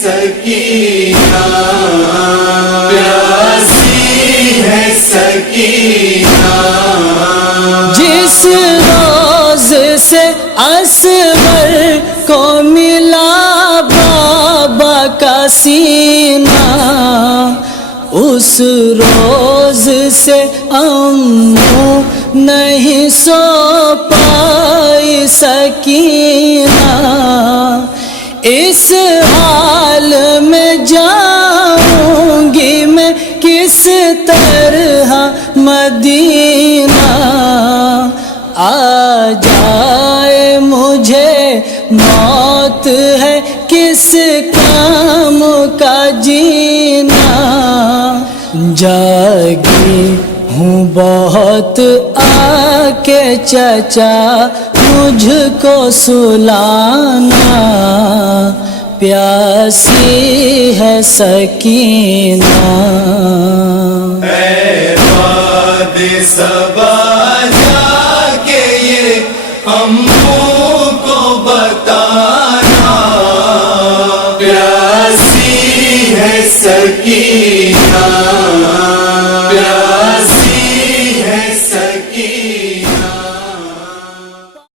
سکینہ، پیاسی ہے سکینہ، جس روز سے اصغر کو ملا بابا کا سینہ، اس روز سے امو نہیں سو پائی سکینہ، اس حال میں جاؤں گی میں کس طرح مدینہ، آ جائے مجھے موت ہے کس کام کا جینا، جاگی ہوں بہت آ کے چچا مجھ کو سلانا، پیاسی ہے سکینہ، اے باد صبا جا کے یہ امو کو بتانا، پیاسی ہے سکینہ،